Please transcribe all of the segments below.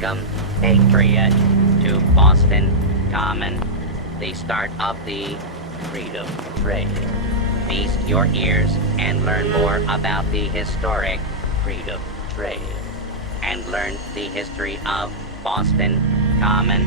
Welcome, Patriot, to Boston Common, the start of the Freedom Trail. Feast your ears and learn more about the historic Freedom Trail, and learn the history of Boston Common.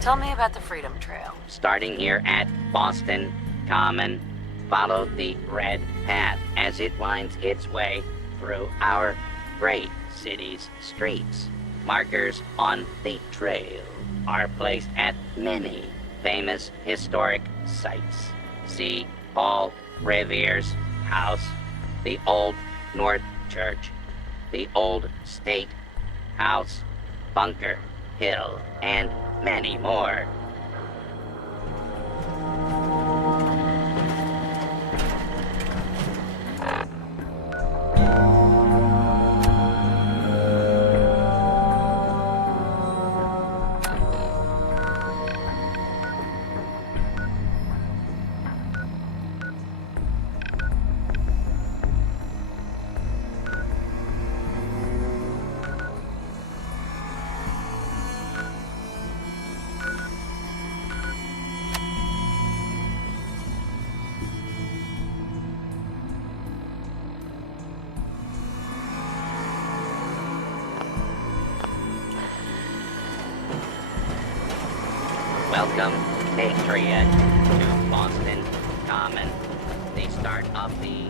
Tell me about the Freedom Trail. Starting here at Boston Common, follow the red path as it winds its way through our great city's streets. Markers on the trail are placed at many famous historic sites. See Paul Revere's house, the Old North Church, the Old State House, Bunker Hill, and many more. Welcome, Patriot, to Boston Common, the start of the...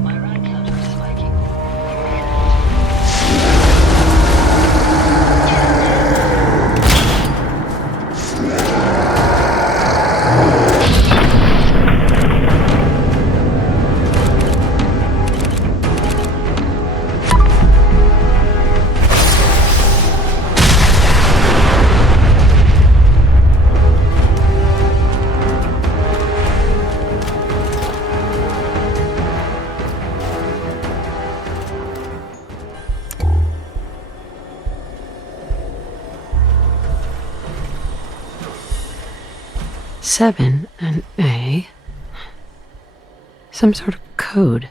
My right counter is spiking. Seven, an A. Some sort of code.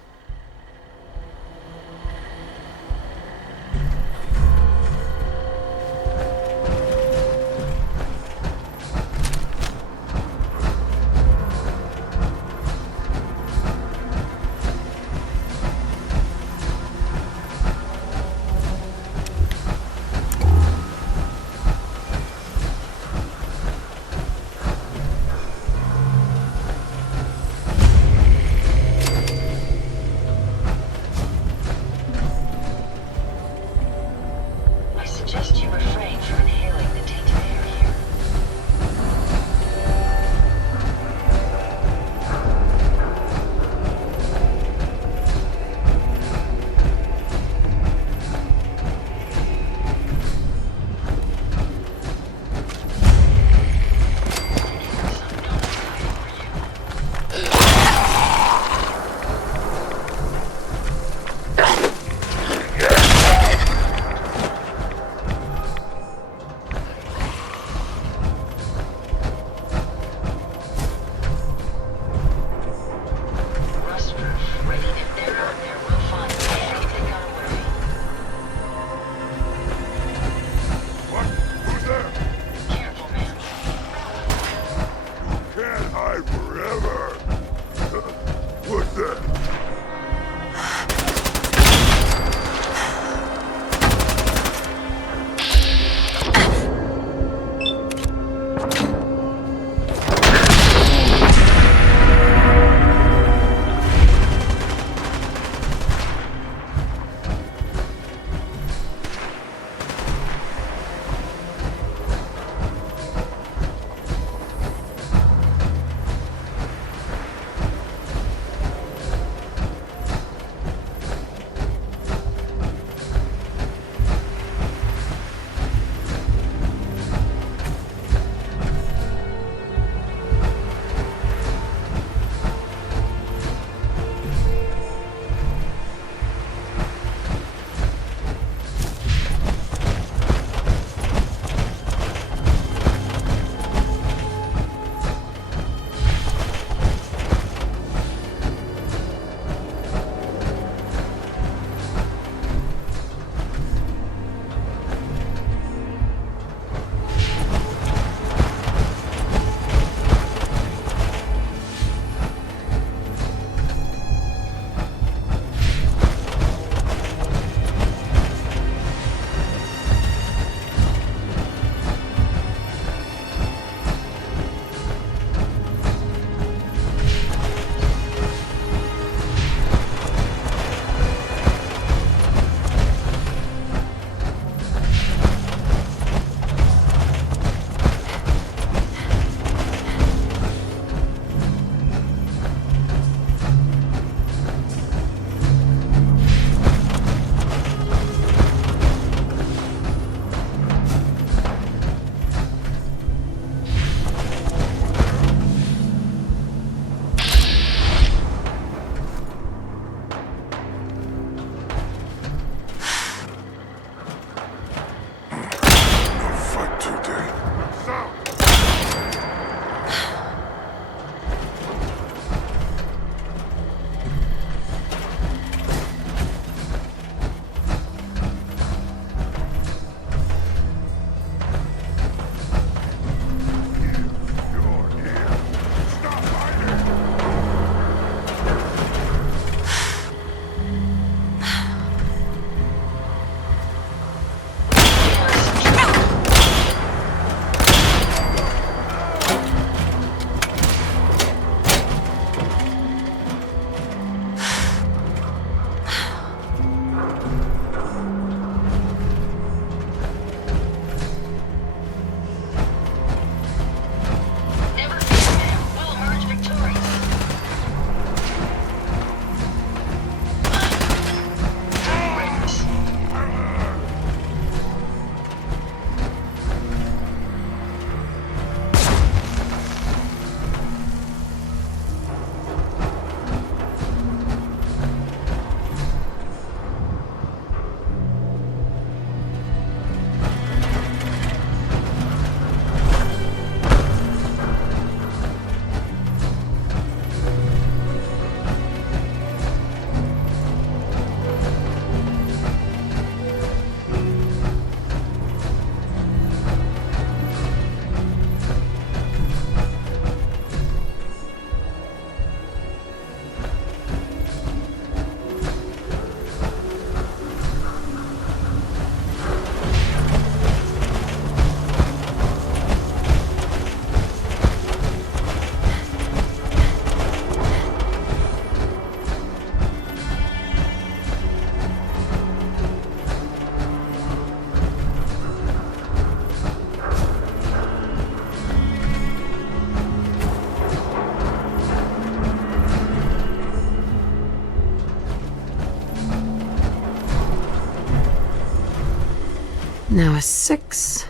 Now a 6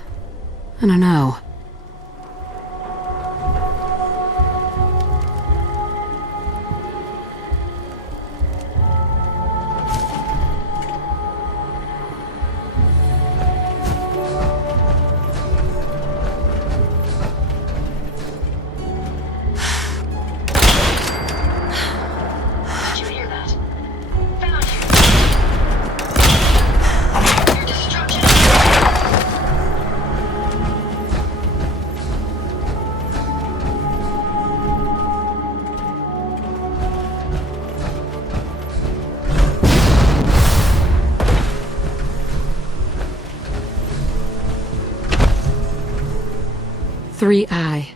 and an O. Did you hear that? Found you. Your destruction. 3I.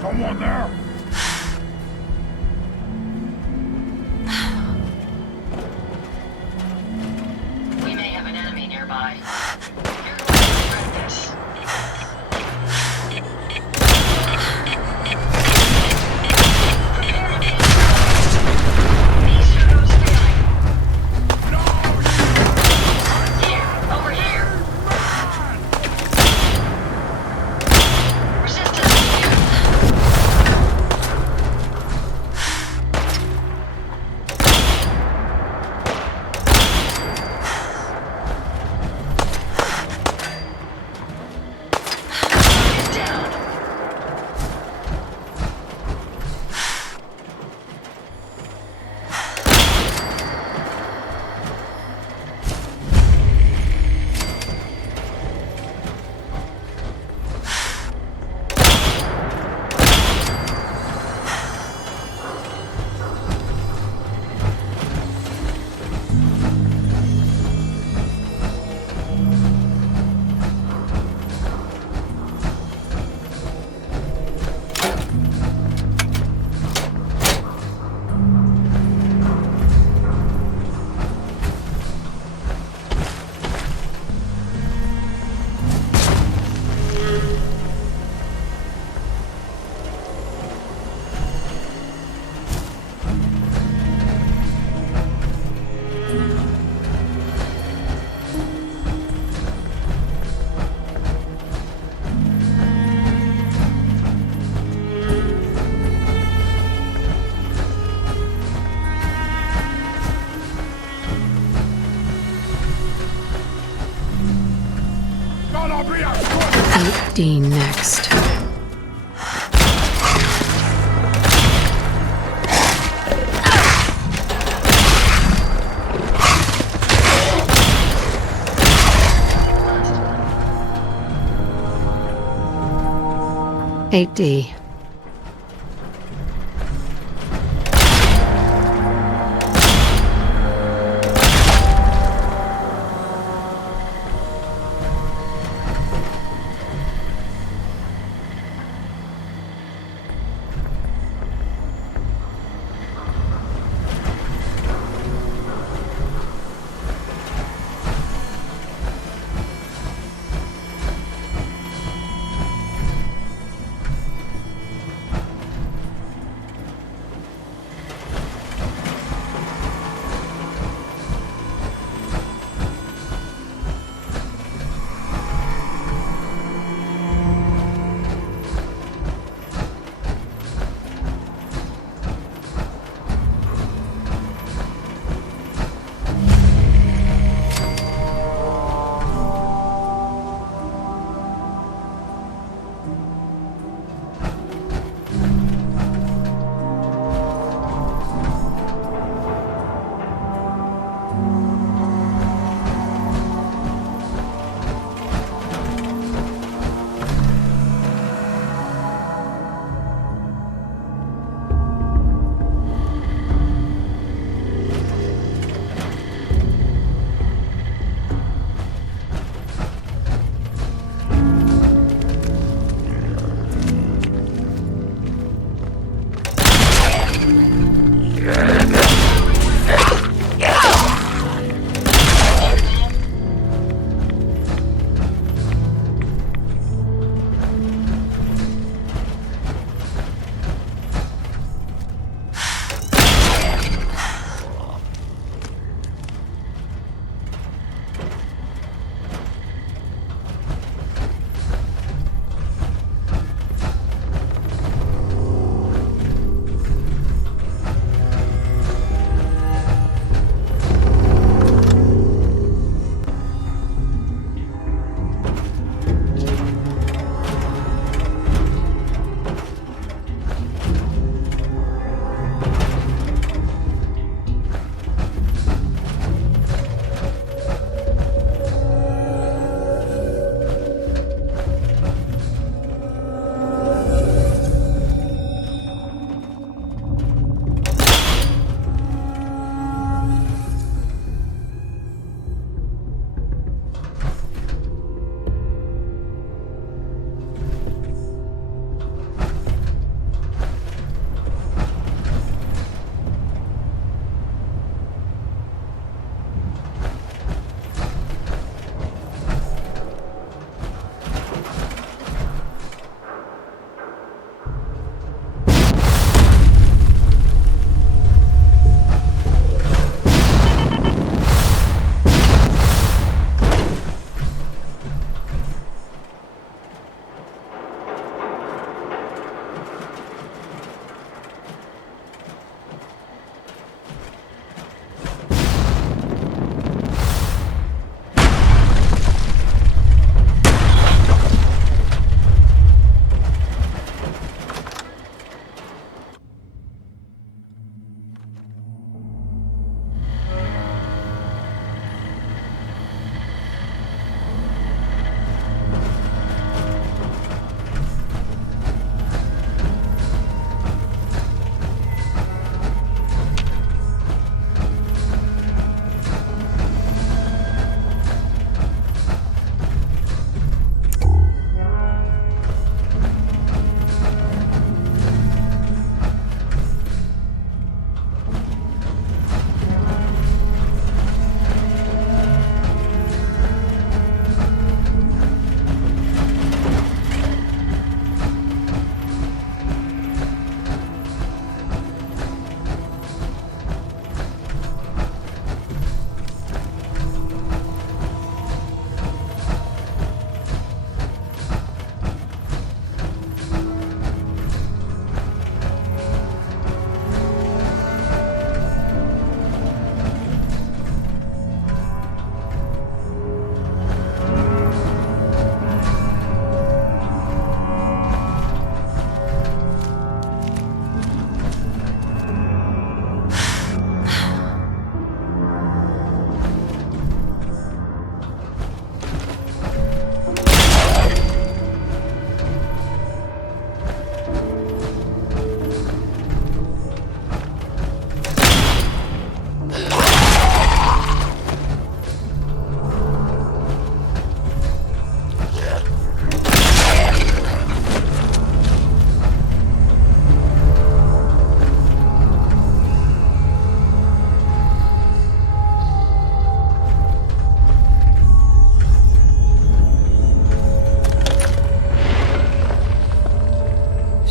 Someone there? We may have an enemy nearby. You're going to regret this. Prepare to be destroyed. These shadows failing. Here, over here. Resistance here. Is down. Gonna be a good 8D next. Last one. 8D.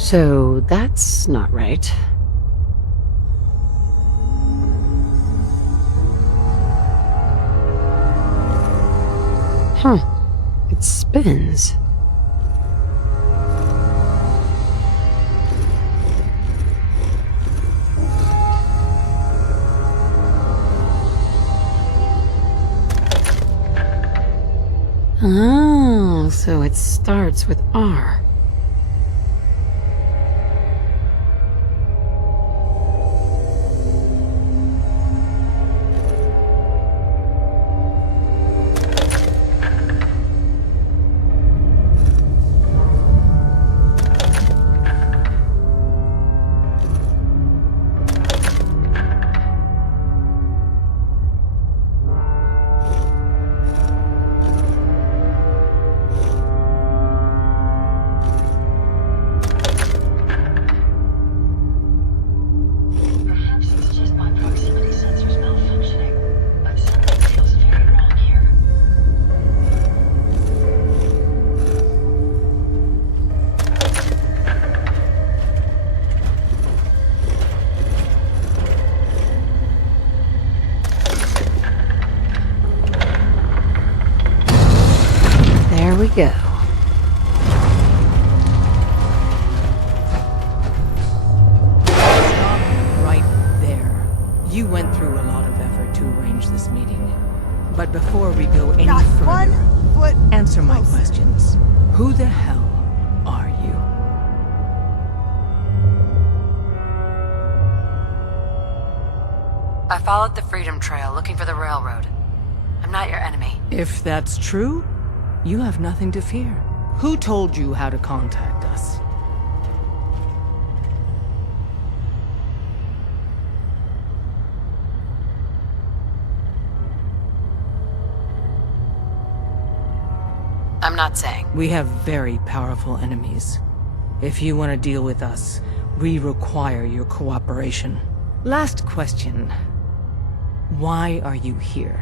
So that's not right. Huh. It spins. Oh, so it starts with R. You went through a lot of effort to arrange this meeting. But before we go any Not further, 1 foot answer my closer. questions. Who the hell are you? I followed the Freedom Trail looking for the railroad. I'm not your enemy. If that's true, you have nothing to fear. Who told you how to contact us? I'm not saying. We have very powerful enemies. If you want to deal with us, we require your cooperation. Last question. Why are you here?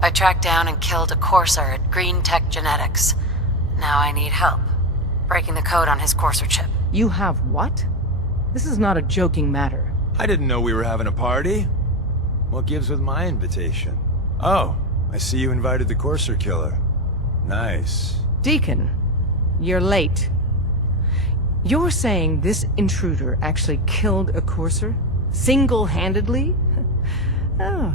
I tracked down and killed a courser at Green Tech Genetics. Now I need help. Breaking the code on his courser chip. You have what? This is not a joking matter. I didn't know we were having a party. What gives with my invitation? Oh, I see you invited the Courser Killer. Nice. Deacon, you're late. You're saying this intruder actually killed a courser? Single-handedly? Oh,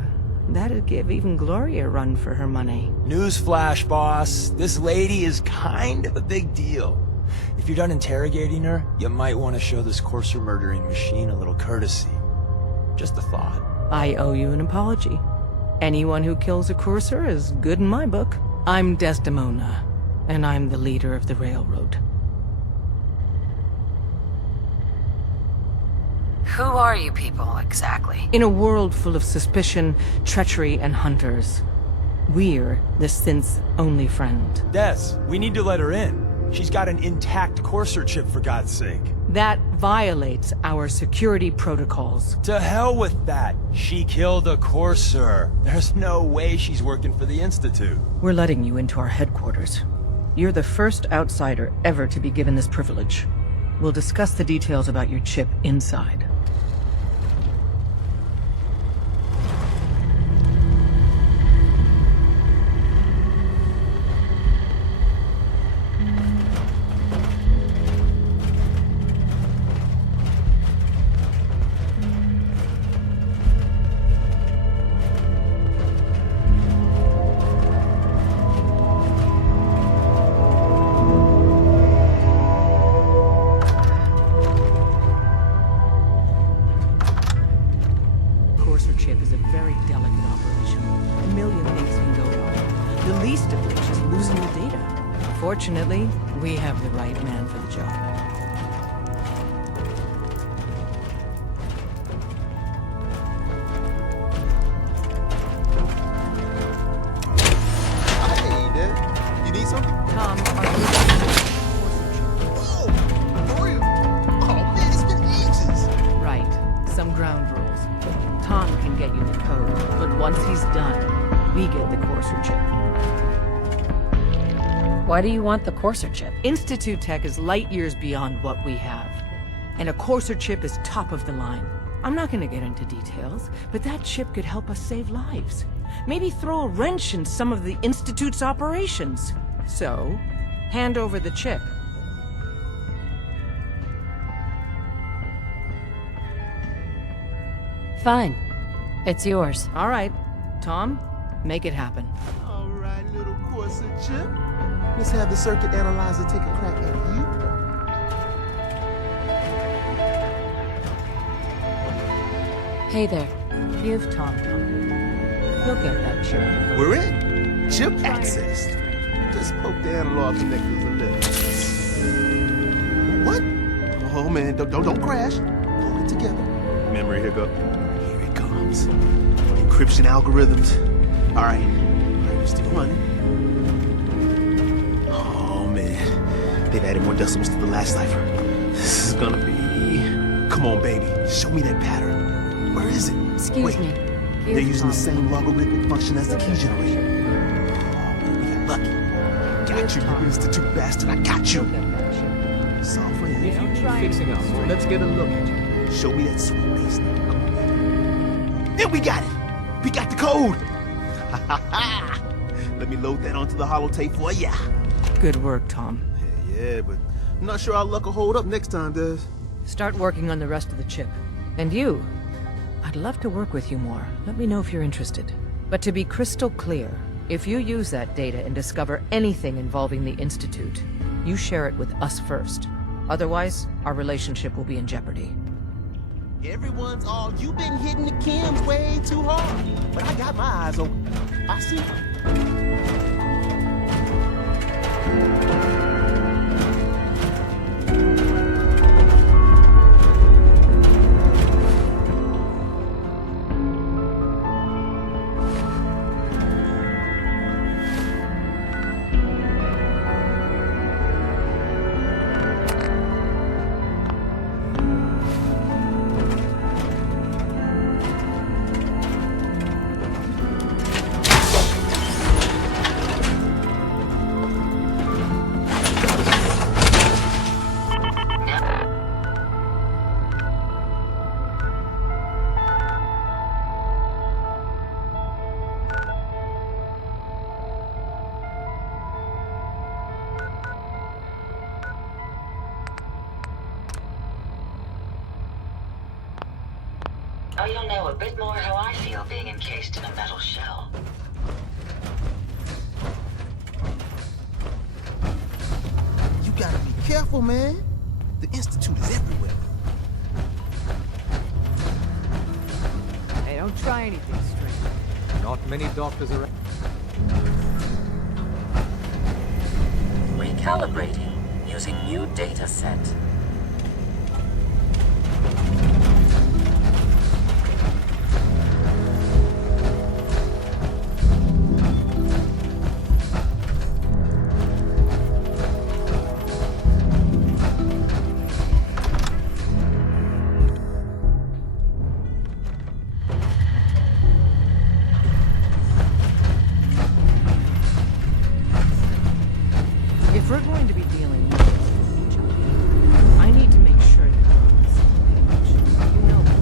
that'd give even Gloria a run for her money. Newsflash, boss. This lady is kind of a big deal. If you're done interrogating her, you might want to show this Courser murdering machine a little courtesy. Just a thought. I owe you an apology. Anyone who kills a courser is good in my book. I'm Desdemona, and I'm the leader of the railroad. Who are you people, exactly? In a world full of suspicion, treachery, and hunters, we're the synth's only friend. Des, we need to let her in. She's got an intact Courser chip, for God's sake. That violates our security protocols. To hell with that. She killed a Courser. There's no way she's working for the Institute. We're letting you into our headquarters. You're the first outsider ever to be given this privilege. We'll discuss the details about your chip inside. Chip is a very delicate operation. A million things can go wrong, the least of which is losing the data. Fortunately, we have the right man for the job. Hey, Dad. You need something? Tom, are you... Whoa! Gloria! Oh, man, it's been ages! Right. Some ground rules. Tom can get you the code, but once he's done, we get the Courser chip. Why do you want the courser chip? Institute Tech is light years beyond what we have. And a Courser chip is top of the line. I'm not gonna get into details, but that chip could help us save lives. Maybe throw a wrench in some of the Institute's operations. So, hand over the chip. Fine. It's yours. All right. Tom, make it happen. All right, little Courser chip. Let's have the circuit analyzer take a crack at you. Hey there. Give Tom time. He'll get that chip. We're in. Chip accessed. Just poke the analog connectors a little. What? Oh, man, don't crash. Hold it together. Memory hiccup. Here it comes. Encryption algorithms. All right, we're still running. Oh, man. They've added more decimals to the last cipher. This is gonna be... Come on, baby. Show me that pattern. Where is it? Excuse me. They're using the same logarithmic function as the key generator. Oh, man, we got lucky. Got you, you Institute bastard. I got you. Software. If you need fixing up, let's get a look at you. Show me that sweet bass. Come on. There, we got it. We got the code. Let me load that onto the holotape for ya. Good work, Tom. Yeah, but I'm not sure our luck will hold up next time, Des. Start working on the rest of the chip. And you, I'd love to work with you more. Let me know if you're interested. But to be crystal clear, if you use that data and discover anything involving the Institute, you share it with us first. Otherwise, our relationship will be in jeopardy. Everyone's all, you've been hitting the chems way too hard. But I got my eyes open. I see. Oh, you'll know a bit more how I feel being encased in a metal shell. You gotta be careful, man. The Institute is everywhere. Hey, don't try anything strange. Not many doctors around. Recalibrating using new data set. If we're going to be dealing with each other, I need to make sure that we're on the same page. You know this.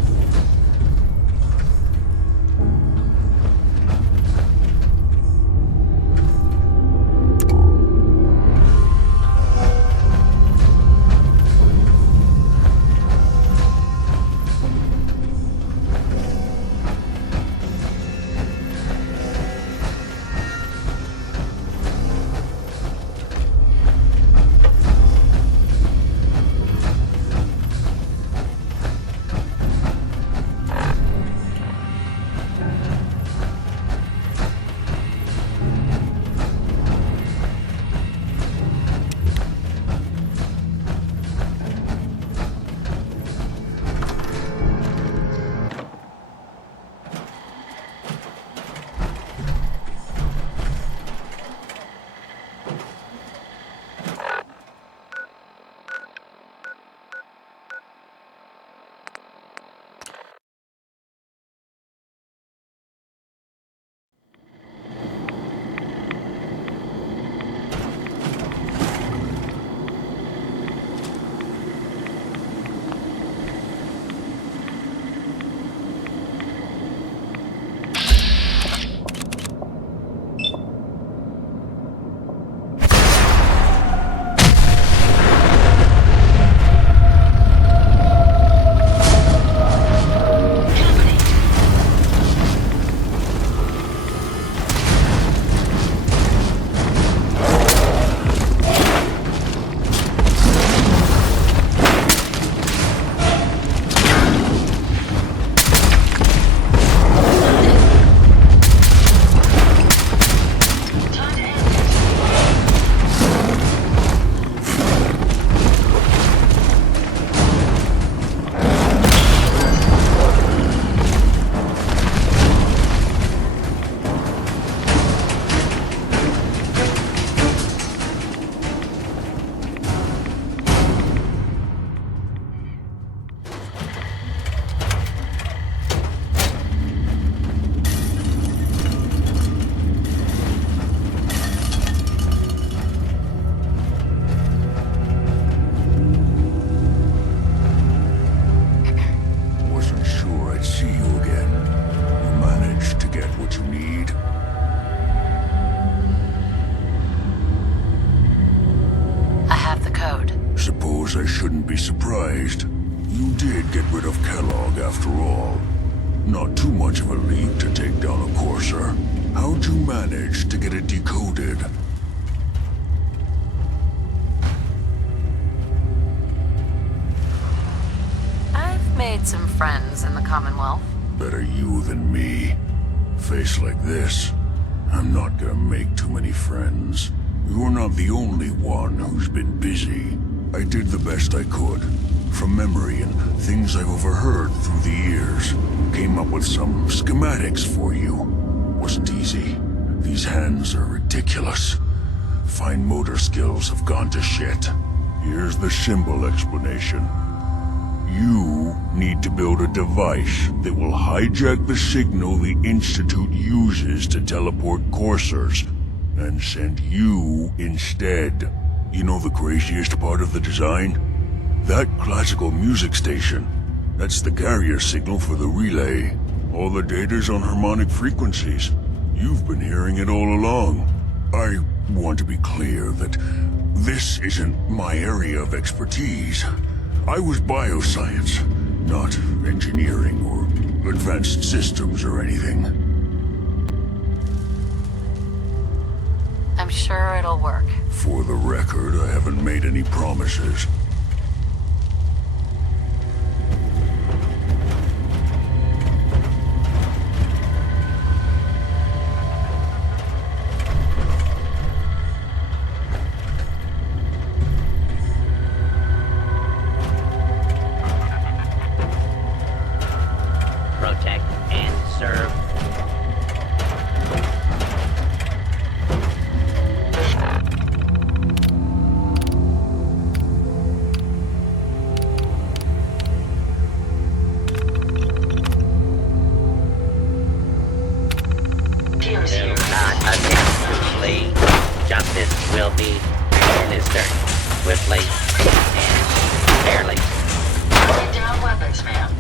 I shouldn't be surprised. You did get rid of Kellogg after all. Not too much of a leap to take down a Courser. How'd you manage to get it decoded? I've made some friends in the Commonwealth. Better you than me. Face like this, I'm not gonna make too many friends. You're not the only one who's been busy. I did the best I could. From memory and things I've overheard through the years. Came up with some schematics for you. Wasn't easy. These hands are ridiculous. Fine motor skills have gone to shit. Here's the simple explanation. You need to build a device that will hijack the signal the Institute uses to teleport coursers, and send you instead. You know the craziest part of the design? That classical music station. That's the carrier signal for the relay. All the data's on harmonic frequencies. You've been hearing it all along. I want to be clear that this isn't my area of expertise. I was bioscience, not engineering or advanced systems or anything. I'm sure it'll work. For the record, I haven't made any promises. Protect and serve. Tears Do here. not attempt to flee. Justice will be administered swiftly and fairly. Put down weapons, ma'am.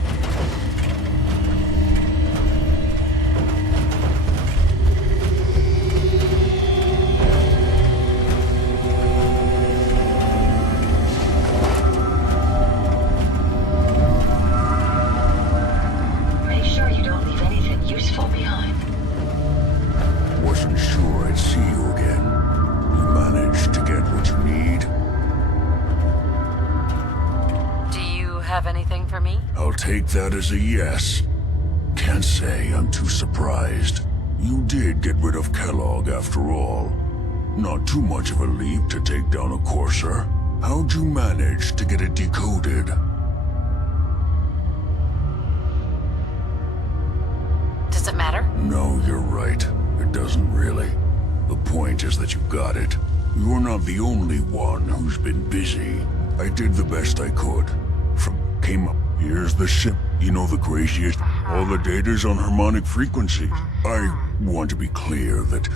Make sure you don't leave anything useful behind. Wasn't sure I'd see you again. You managed to get what you need? Do you have anything for me? I'll take that as a yes. Can't say I'm too surprised. You did get rid of Kellogg after all. Not too much of a leap to take down a Courser. How'd you manage to get it decoded? Does it matter? No, you're right. It doesn't really. The point is that you got it. You're not the only one who's been busy. I did the best I could. Came up. Here's the ship. You know the craziest. All the data's on harmonic frequencies. I want to be clear that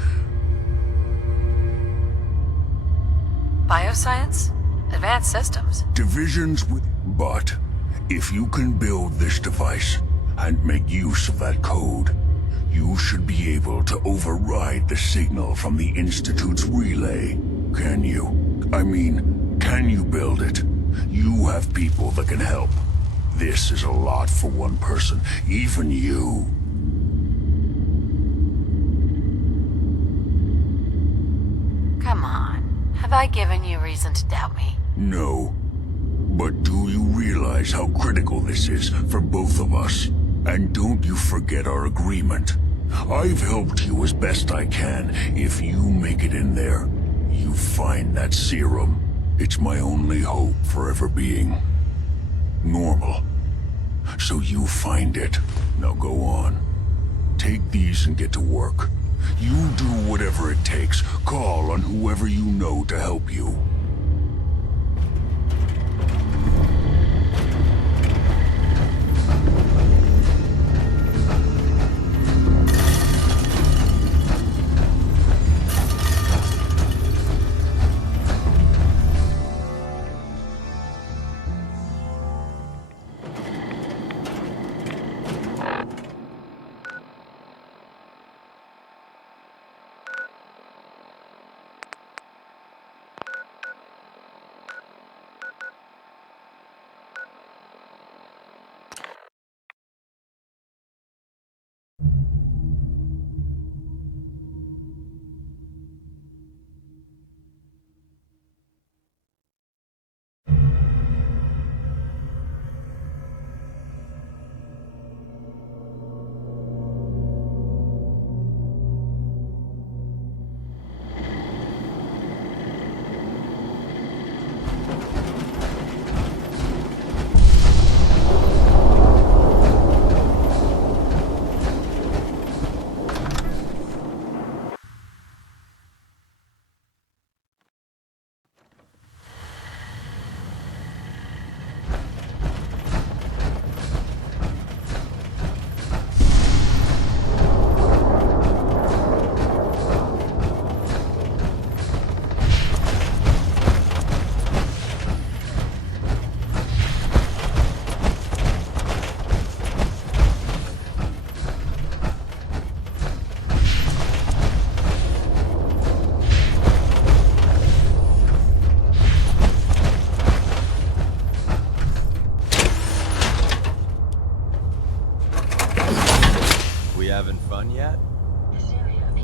Bioscience? Advanced systems? divisions with... But if you can build this device and make use of that code, you should be able to override the signal from the Institute's relay. Can you? I mean, can you build it? You have people that can help. This is a lot for one person, even you. Come on. Have I given you reason to doubt me? No. But do you realize how critical this is for both of us? And don't you forget our agreement. I've helped you as best I can. If you make it in there, you find that serum. It's my only hope for ever being normal. So you find it. Now go on. Take these and get to work. You do whatever it takes. Call on whoever you know to help you.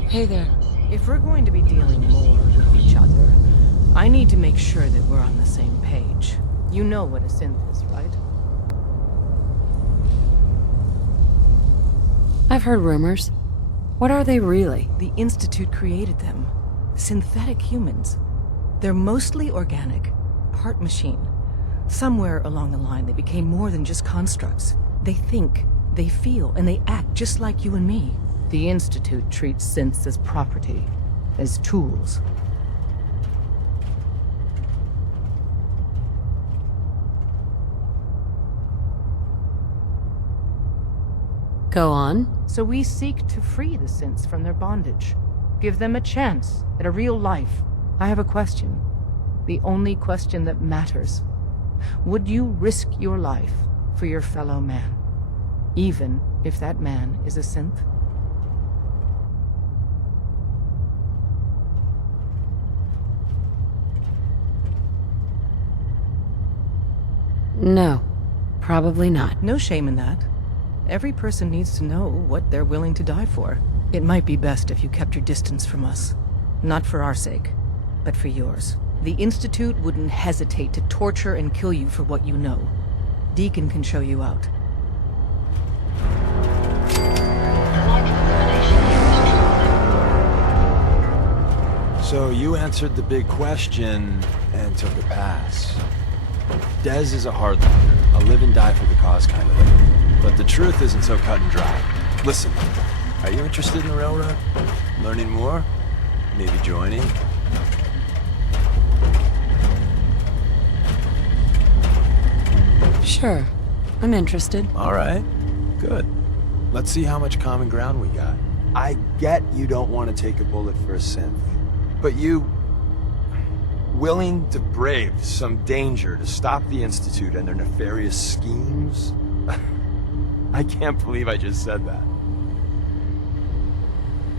Hey there. If we're going to be dealing more with each other, I need to make sure that we're on the same page. You know what a synth is, right? I've heard rumors. What are they really? The Institute created them. Synthetic humans. They're mostly organic, part machine. Somewhere along the line, they became more than just constructs. They think, they feel, and they act just like you and me. The Institute treats synths as property, as tools. Go on. So we seek to free the synths from their bondage. Give them a chance at a real life. I have a question. The only question that matters. Would you risk your life for your fellow man? Even if that man is a synth? No, probably not. No shame in that. Every person needs to know what they're willing to die for. It might be best if you kept your distance from us. Not for our sake, but for yours. The Institute wouldn't hesitate to torture and kill you for what you know. Deacon can show you out. So you answered the big question and took a pass. Dez is a hardliner, a live and die for the cause kind of thing. But the truth isn't so cut and dry. Listen, are you interested in the railroad? Learning more? Maybe joining? Sure, I'm interested. All right, good. Let's see how much common ground we got. I get you don't want to take a bullet for a synth, but you... willing to brave some danger to stop the Institute and their nefarious schemes? I can't believe I just said that.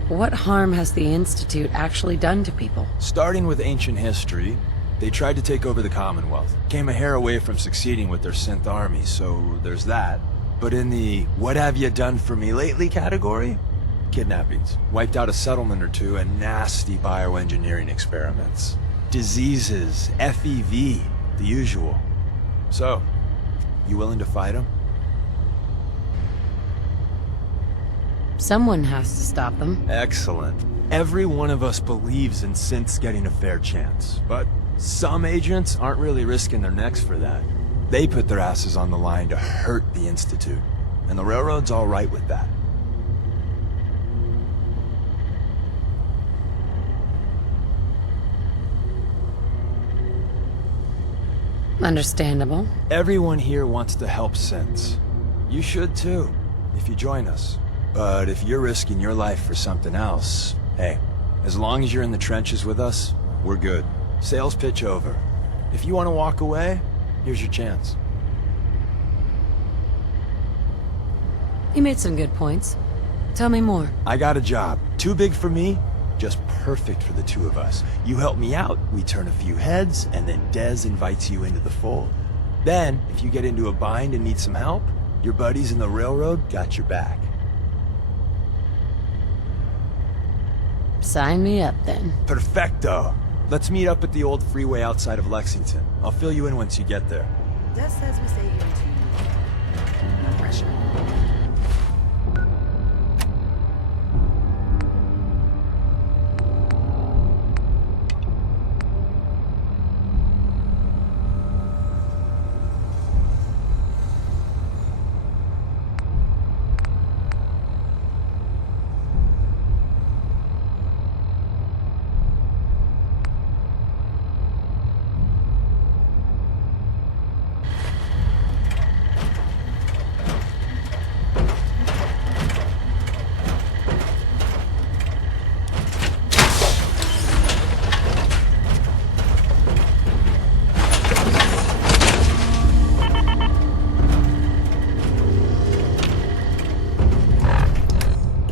What harm has the Institute actually done to people? Starting with ancient history, they tried to take over the Commonwealth. Came a hair away from succeeding with their synth army, so there's that. But in the what have you done for me lately category? Kidnappings. Wiped out a settlement or two and nasty bioengineering experiments. Diseases, FEV, the usual. So, you willing to fight them? Someone has to stop them. Excellent. Every one of us believes in synths getting a fair chance, but some agents aren't really risking their necks for that. They put their asses on the line to hurt the Institute, and the Railroad's all right with that. Understandable. Everyone here wants to help synths. You should too, if you join us. But if you're risking your life for something else, hey, as long as you're in the trenches with us, we're good. Sales pitch over. If you want to walk away, here's your chance. You made some good points. Tell me more. I got a job. Too big for me, just perfect for the two of us. You help me out, we turn a few heads, and then Dez invites you into the fold. Then, if you get into a bind and need some help, your buddies in the Railroad got your back. Sign me up, then. Perfecto. Let's meet up at the old freeway outside of Lexington. I'll fill you in once you get there. Des says we stay here too. No pressure.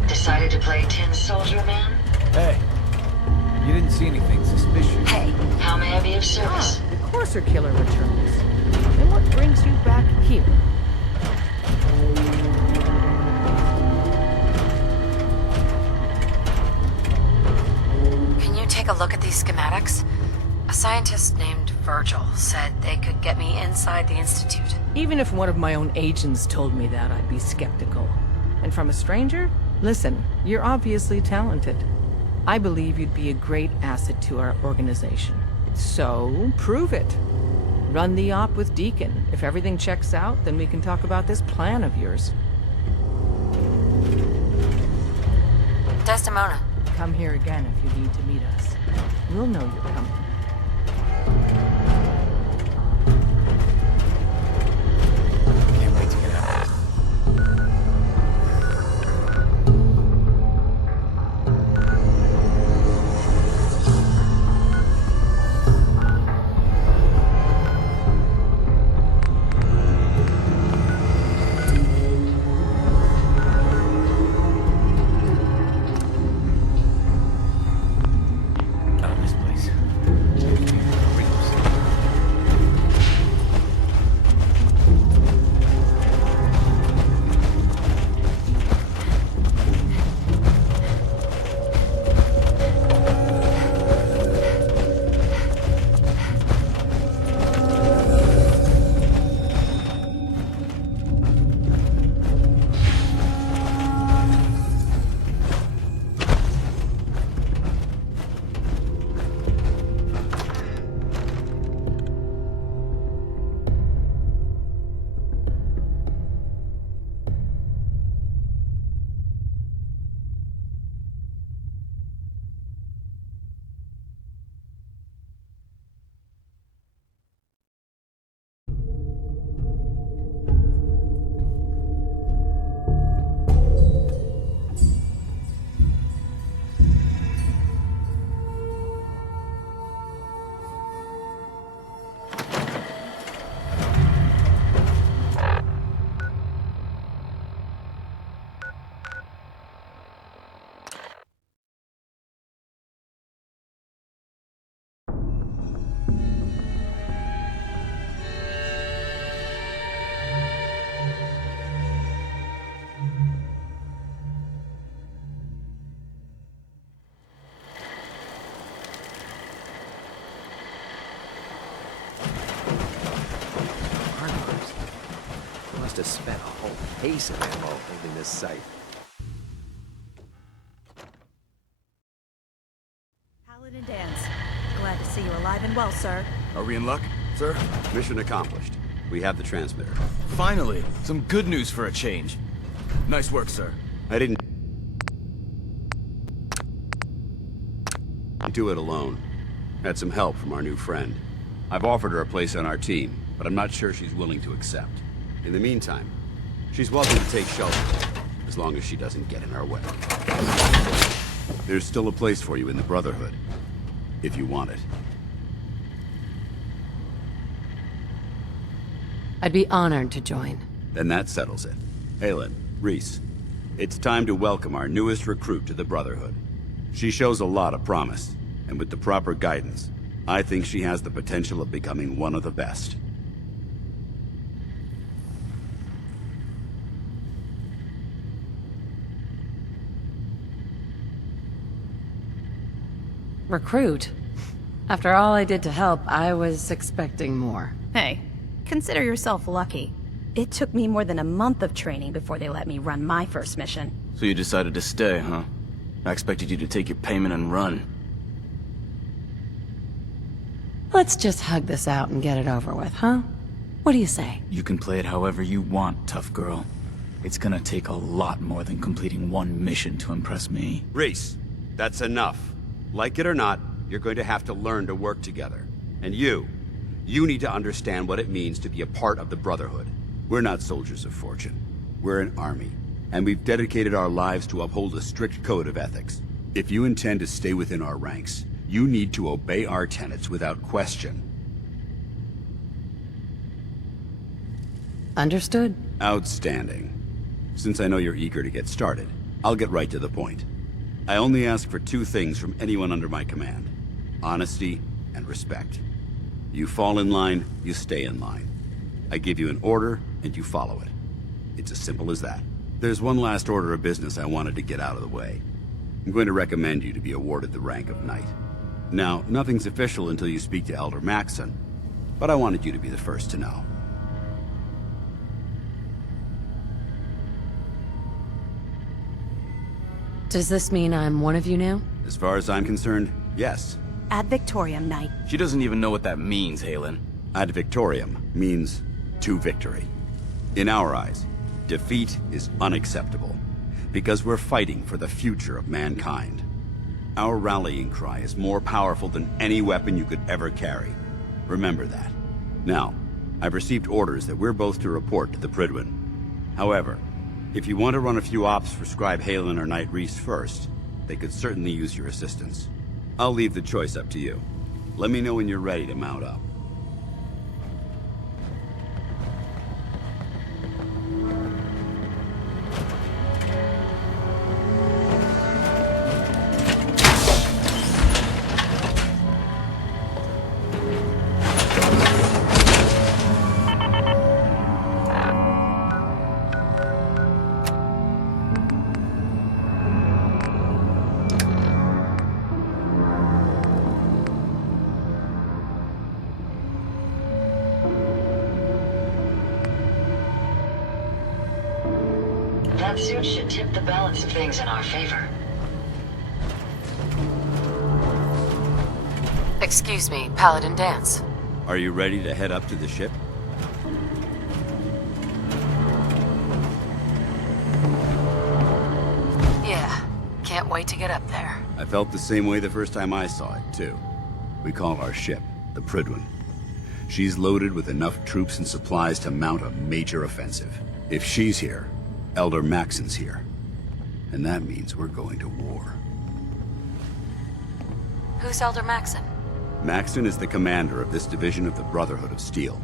Decided to play tin soldier, man? Hey. You didn't see anything suspicious. Hey, how may I be of service? The Courser Killer returns. And what brings you back here? look at these schematics? A scientist named Virgil said they could get me inside the Institute. Even if one of my own agents told me that, I'd be skeptical. And from a stranger? Listen, you're obviously talented. I believe you'd be a great asset to our organization. So, prove it. Run the op with Deacon. If everything checks out, then we can talk about this plan of yours. Desdemona. Come here again if you need to meet us. We'll know you're coming. Can't wait to get out. To spend a whole case of ammo holding this site. Paladin Dance. Glad to see you alive and well, sir. Are we in luck, sir? Mission accomplished. We have the transmitter. Finally! Some good news for a change. Nice work, sir. I didn't do it alone. Had some help from our new friend. I've offered her a place on our team, but I'm not sure she's willing to accept. In the meantime, she's welcome to take shelter, as long as she doesn't get in our way. There's still a place for you in the Brotherhood, if you want it. I'd be honored to join. Then that settles it. Aelin, Reese, it's time to welcome our newest recruit to the Brotherhood. She shows a lot of promise, and with the proper guidance, I think she has the potential of becoming one of the best. Recruit? After all I did to help, I was expecting more. Hey, consider yourself lucky. It took me more than a month of training before they let me run my first mission. So you decided to stay, huh? I expected you to take your payment and run. Let's just hug this out and get it over with, huh? What do you say? You can play it however you want, tough girl. It's gonna take a lot more than completing one mission to impress me. Reese, that's enough. Like it or not, you're going to have to learn to work together. And you need to understand what it means to be a part of the Brotherhood. We're not soldiers of fortune. We're an army, and we've dedicated our lives to uphold a strict code of ethics. If you intend to stay within our ranks, you need to obey our tenets without question. Understood. Outstanding. Since I know you're eager to get started, I'll get right to the point. I only ask for two things from anyone under my command: honesty and respect. You fall in line, you stay in line. I give you an order, and you follow it. It's as simple as that. There's one last order of business I wanted to get out of the way. I'm going to recommend you to be awarded the rank of Knight. Now, nothing's official until you speak to Elder MAXSON, but I wanted you to be the first to know. Does this mean I'm one of you now? As far as I'm concerned, yes. Ad Victoriam, Knight. She doesn't even know what that means, Halen. Ad Victoriam means to victory. In our eyes, defeat is unacceptable, because we're fighting for the future of mankind. Our rallying cry is more powerful than any weapon you could ever carry. Remember that. Now, I've received orders that we're both to report to the Prydwen. However, if you want to run a few ops for Scribe Halen or Knight Reese first, they could certainly use your assistance. I'll leave the choice up to you. Let me know when you're ready to mount up. That suit should tip the balance of things in our favor. Excuse me, Paladin Dance. Are you ready to head up to the ship? Yeah, can't wait to get up there. I felt the same way the first time I saw it, too. We call our ship the Prydwen. She's loaded with enough troops and supplies to mount a major offensive. If she's here, Elder MAXSON's here. And that means we're going to war. Who's Elder MAXSON? MAXSON is the commander of this division of the Brotherhood of Steel.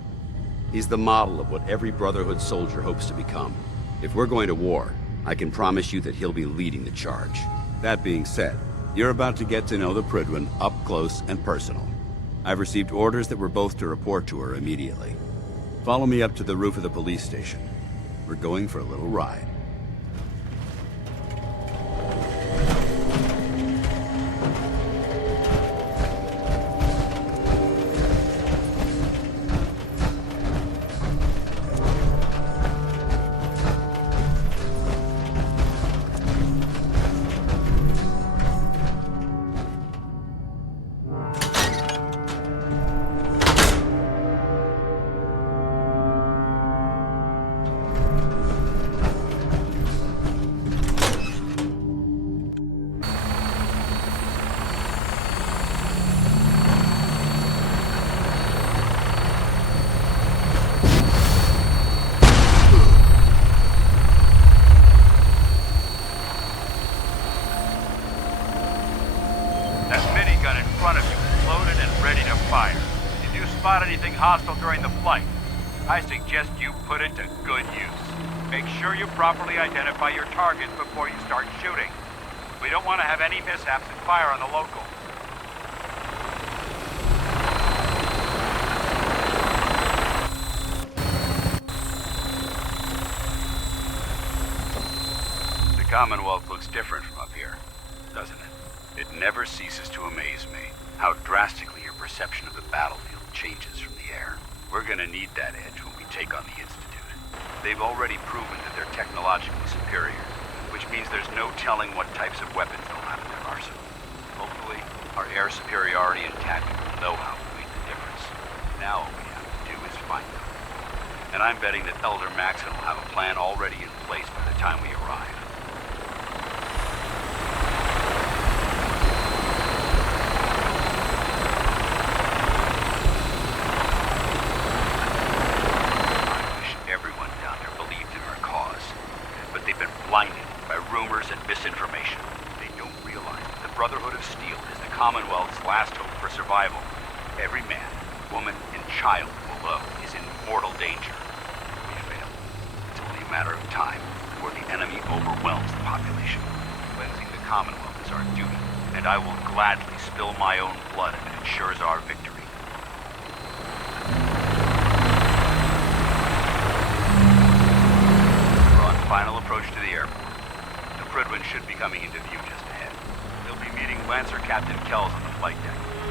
He's the model of what every Brotherhood soldier hopes to become. If we're going to war, I can promise you that he'll be leading the charge. That being said, you're about to get to know the Prydwen up close and personal. I've received orders that we're both to report to her immediately. Follow me up to the roof of the police station. We're going for a little ride. Hostile during the flight. I suggest you put it to good use. Make sure you properly identify your targets before you start shooting. We don't want to have any mishaps and fire on the local. The Commonwealth looks different from up here, doesn't it? It never ceases to amaze me how drastically your perception of the battlefield changes from the air. We're gonna need that edge when we take on the Institute. They've already proven that they're technologically superior, which means there's no telling what types of weapons they'll have in their arsenal. Hopefully, our air superiority and tactical know-how will make the difference. Now all we have to do is find them. And I'm betting that Elder MAXSON will have a plan already in place by the time we arrive. Misinformation. They don't realize that the Brotherhood of Steel is the Commonwealth's last hope for survival. Every man, woman, and child below is in mortal danger. If we fail, it's only a matter of time before the enemy overwhelms the population. Cleansing the Commonwealth is our duty, and I will gladly spill my own blood if it ensures our victory. We're on final approach to the airport. Prydwen should be coming into view just ahead. They'll be meeting Lancer Captain Kells on the flight deck.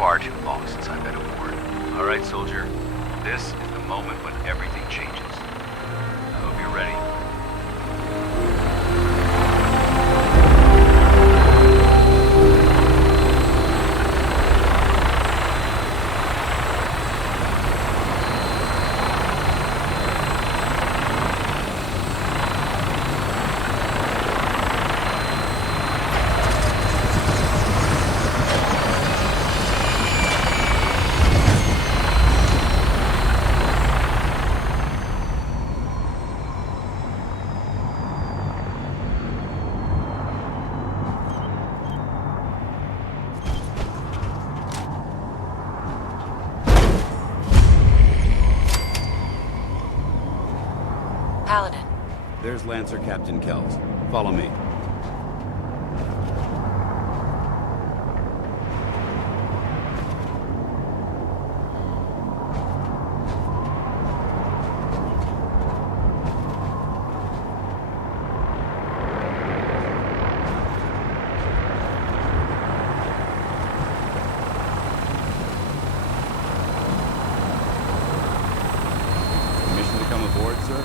far too long since I've been aboard. All right, soldier. This is the moment when everything changes. I hope you're ready. Paladin. There's Lancer Captain Kells. Follow me. Permission to come aboard, sir?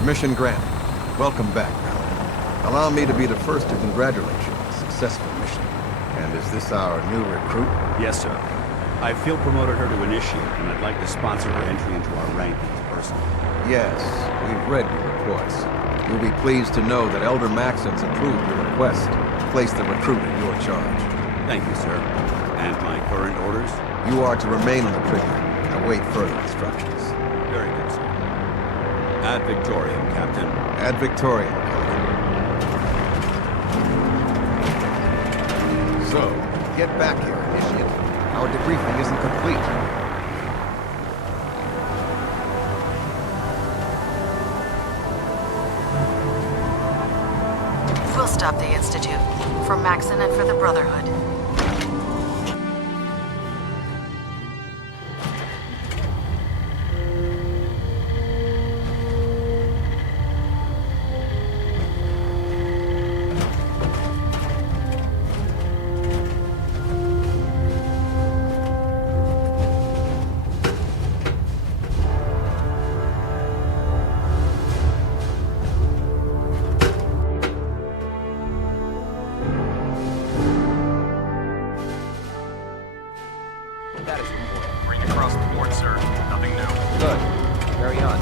Permission granted. Welcome back, Paladin. Allow me to be the first to congratulate you on a successful mission. And is this our new recruit? Yes, sir. I field promoted her to initiate, and I'd like to sponsor her entry into our rankings personally. Yes, we've read your reports. You'll be pleased to know that Elder MAXSON's approved your request to place the recruit in your charge. Thank you, sir. And my current orders? You are to remain on the bridge and await further instructions. Very good, sir. Ad Victoriam, Captain. Ad Victoriam, Paladin. So, get back here, initiate. Our debriefing isn't complete. We'll stop the Institute. For MAXSON and for the Brotherhood. Bring across the board, sir. Nothing new. Good. Carry on.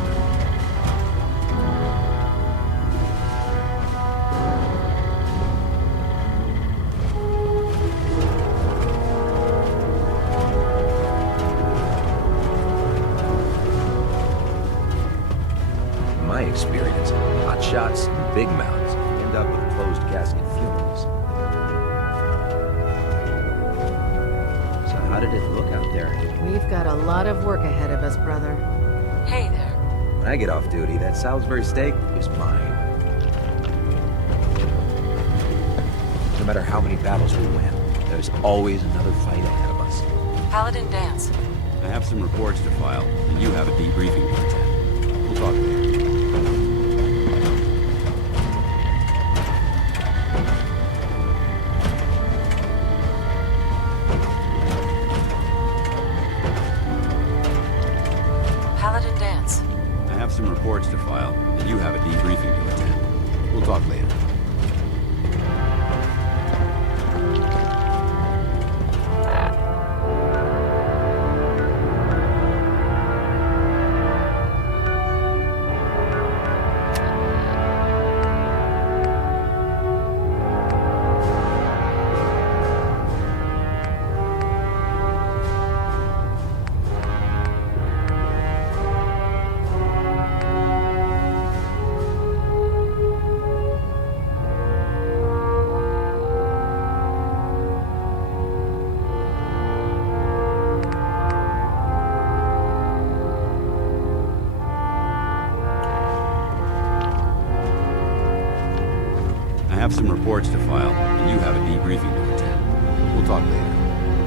In my experience, hot shots and big mouths end up with closed casket funerals. So how did it look out there? We've got a lot of work ahead of us, brother. Hey there. When I get off duty, that Salisbury steak is mine. No matter how many battles we win, there's always another fight ahead of us. Paladin Dance. I have some reports to file, and you have a debriefing to attend. We'll talk later. Paladin Dance. I have some reports to file, and you have a debriefing to attend. We'll talk later. I have some reports to file, and you have a debriefing to attend. We'll talk later.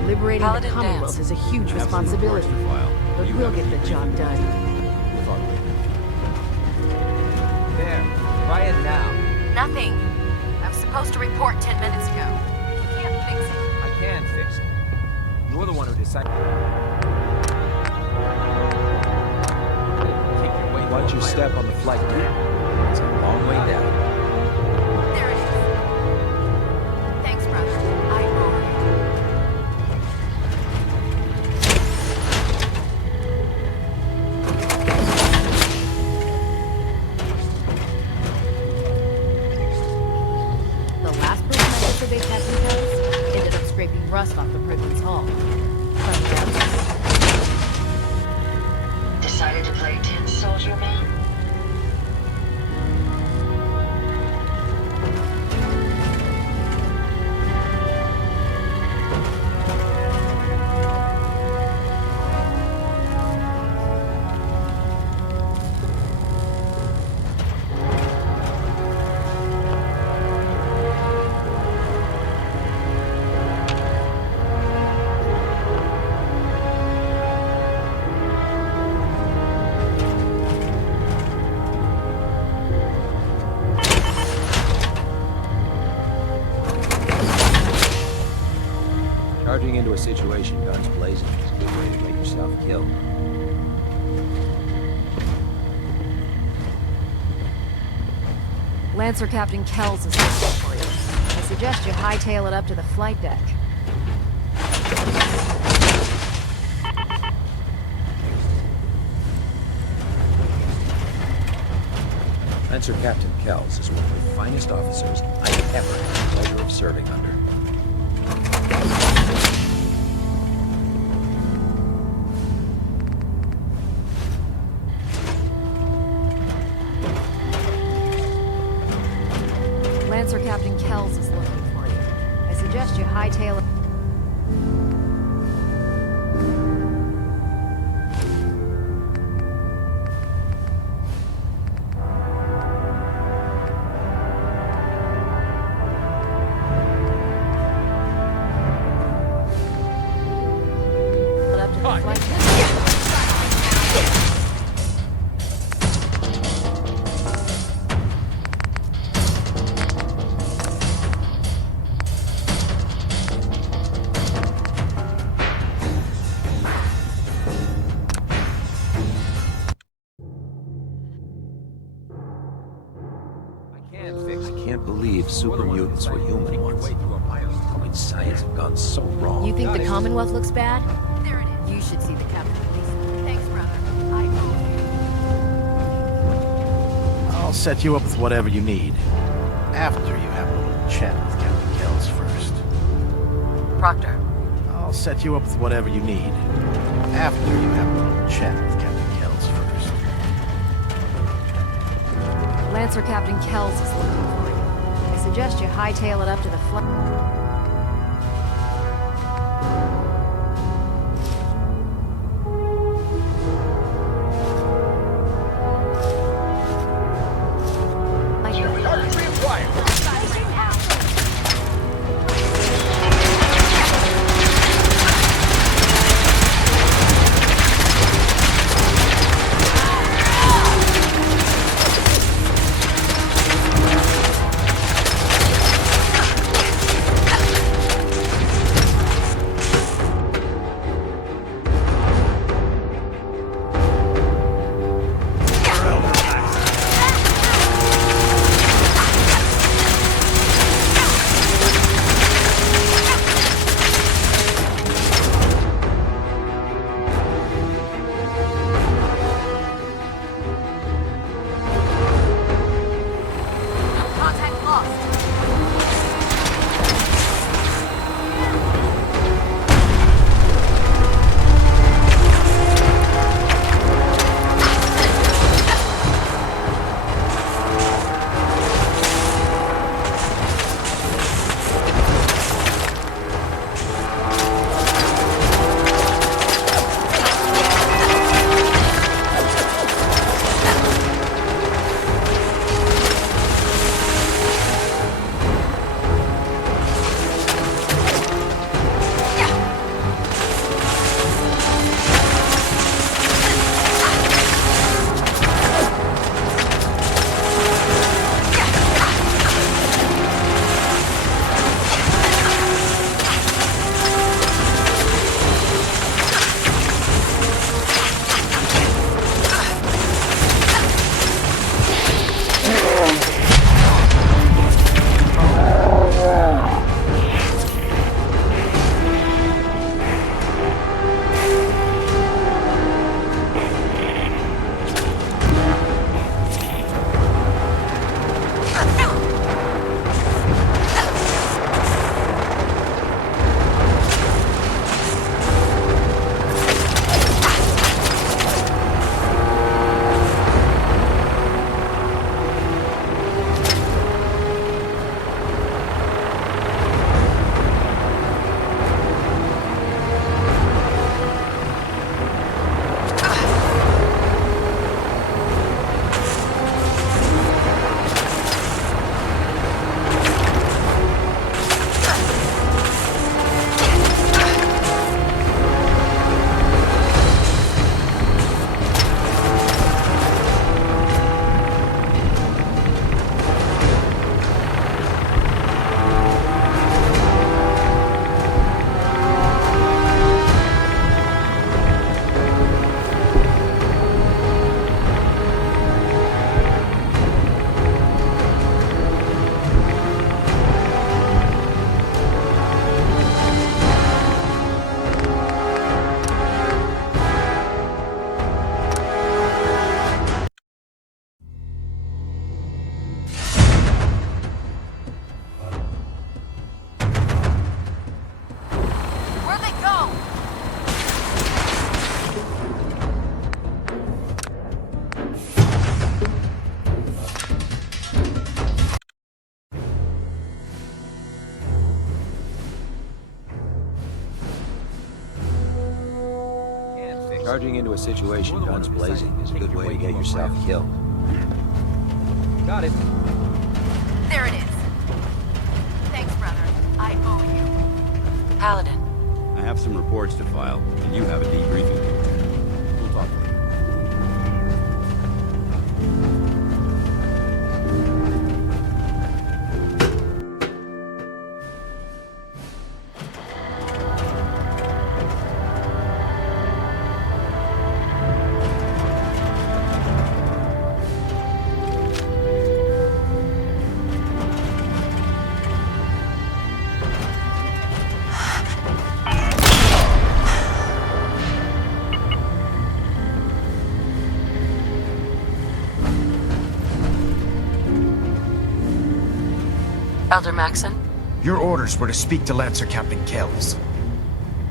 Liberating Paladin the Commonwealth Dance. is a huge I have some responsibility, reports to file, but and you we'll have a get the job debriefing to done. attend. We'll talk later. There. Try it now. Nothing. I was supposed to report 10 minutes ago. You can't fix it. I can fix it. You're the one Watch your step on the flight deck. It's a long way down. There it is. Thanks, brother. I owe The last person I disobeyed Captain Kells ended up scraping rust off the Privilege Hall. Decided to play tin soldier man? Charging into a situation guns blazing is a good way to get yourself killed. Lancer Captain Kells is looking for you. I suggest you hightail it up to the flight deck. Lancer Captain Kells is one of the finest officers I've ever had the pleasure of serving under. Lancer Captain Kells is looking for you. I suggest you hightail it. Up to the flight deck. I can't believe super mutants were human once. How much science have gone so wrong? You think the Commonwealth looks bad? There it is. You should see the Captain Police. Thanks, brother. I owe you. I'll set you up with whatever you need. After you have a little chat with Captain Kells first. Proctor. I'll set you up with whatever you need. After you have a little chat with Captain Kells first. Lancer Captain Kells is looking for you. I suggest you hightail it up to the flight. Charging into a situation guns blazing is a good way to get yourself killed. Got it. There it is. Thanks, brother. I owe you. Paladin. I have some reports to file, and you have a debriefing. We'll talk later. Elder MAXSON? Your orders were to speak to Lancer Captain Kells.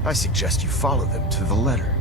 I suggest you follow them to the letter.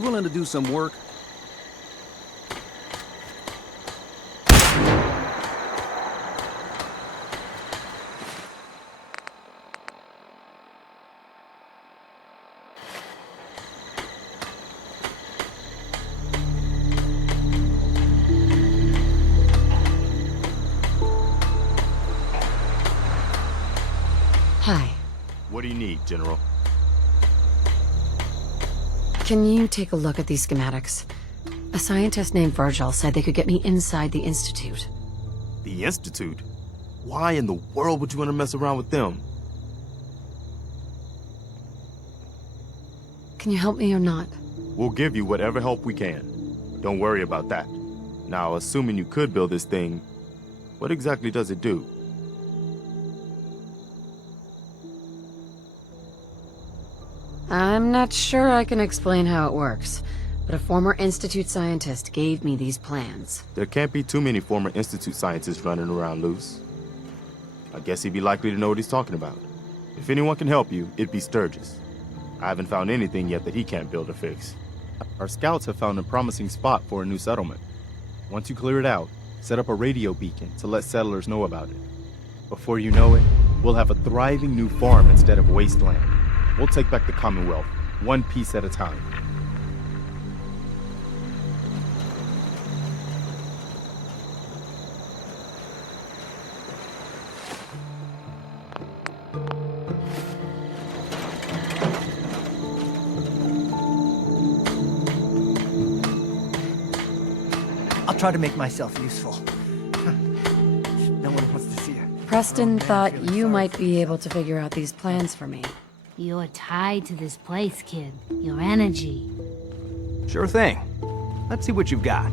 You willing to do some work? Hi. What do you need, General? Can you take a look at these schematics? A scientist named Virgil said they could get me inside the Institute. The Institute? Why in the world would you want to mess around with them? Can you help me or not? We'll give you whatever help we can. Don't worry about that. Now, assuming you could build this thing, what exactly does it do? I'm not sure I can explain how it works, but a former Institute scientist gave me these plans. There can't be too many former Institute scientists running around loose. I guess he'd be likely to know what he's talking about. If anyone can help you, it'd be Sturgis. I haven't found anything yet that he can't build or fix. Our scouts have found a promising spot for a new settlement. Once you clear it out, set up a radio beacon to let settlers know about it. Before you know it, we'll have a thriving new farm instead of wasteland. We'll take back the Commonwealth, one piece at a time. I'll try to make myself useful. No one wants to see it. Preston thought you might be able to figure out these plans for me. You're tied to this place, kid. Your energy. Sure thing. Let's see what you've got.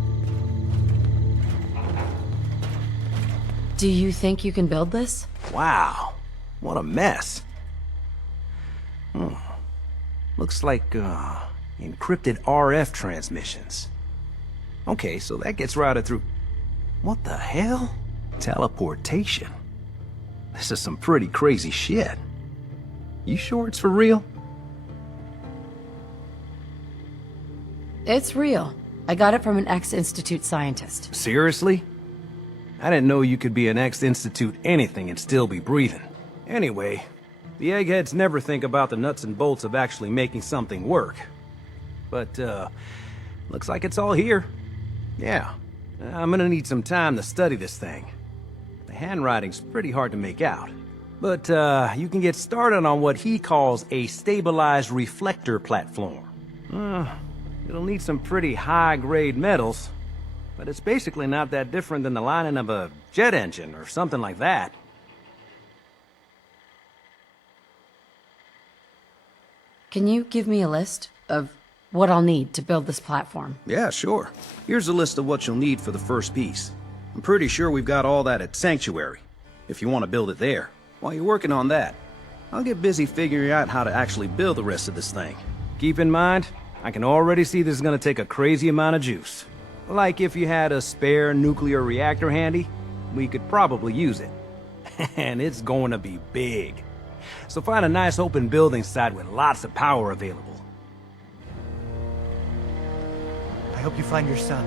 Do you think you can build this? Wow. What a mess. Looks like, encrypted RF transmissions. Okay, so that gets routed through... What the hell? Teleportation. This is some pretty crazy shit. You sure it's for real? It's real. I got it from an ex-Institute scientist. Seriously? I didn't know you could be an ex-Institute anything and still be breathing. Anyway, the eggheads never think about the nuts and bolts of actually making something work. But, looks like it's all here. Yeah, I'm gonna need some time to study this thing. The handwriting's pretty hard to make out. But, you can get started on what he calls a stabilized reflector platform. It'll need some pretty high-grade metals, but it's basically not that different than the lining of a jet engine or something like that. Can you give me a list of what I'll need to build this platform? Yeah, sure. Here's a list of what you'll need for the first piece. I'm pretty sure we've got all that at Sanctuary, if you want to build it there. While you're working on that, I'll get busy figuring out how to actually build the rest of this thing. Keep in mind, I can already see this is gonna take a crazy amount of juice. Like if you had a spare nuclear reactor handy, we could probably use it. And it's going to be big. So find a nice open building site with lots of power available. I hope you find your son.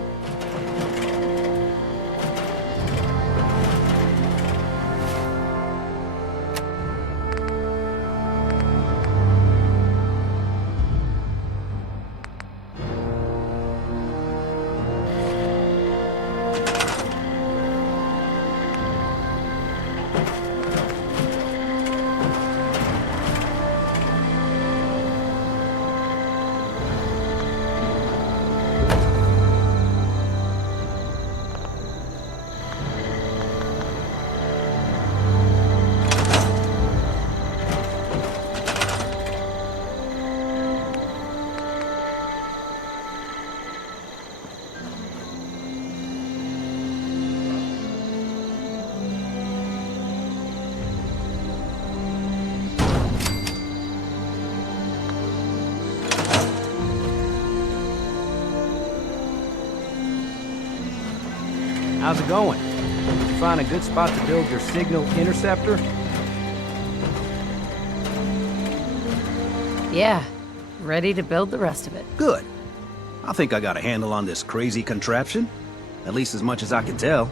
How's it going? Did you find a good spot to build your signal interceptor? Yeah, ready to build the rest of it. Good. I think I got a handle on this crazy contraption. At least as much as I can tell.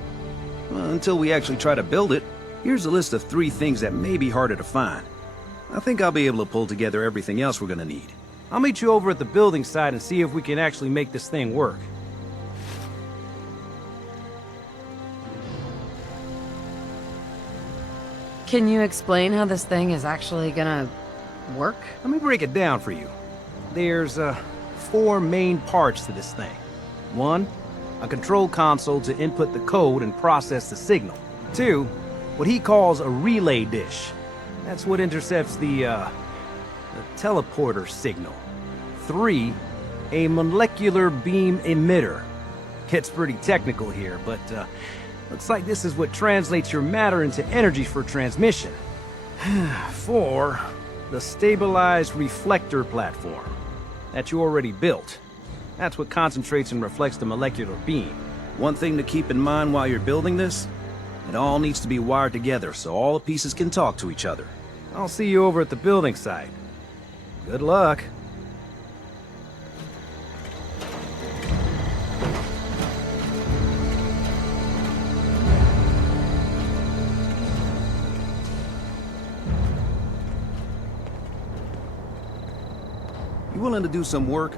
Until we actually try to build it, here's a list of 3 things that may be harder to find. I think I'll be able to pull together everything else we're gonna need. I'll meet you over at the building site and see if we can actually make this thing work. Can you explain how this thing is actually gonna work? Let me break it down for you. There's 4 main parts to this thing. 1, a control console to input the code and process the signal. 2, what he calls a relay dish. That's what intercepts the teleporter signal. 3, a molecular beam emitter. Gets pretty technical here, but looks like this is what translates your matter into energy for transmission. 4, the stabilized reflector platform that you already built. That's what concentrates and reflects the molecular beam. One thing to keep in mind while you're building this, it all needs to be wired together so all the pieces can talk to each other. I'll see you over at the building site. Good luck. You willing to do some work?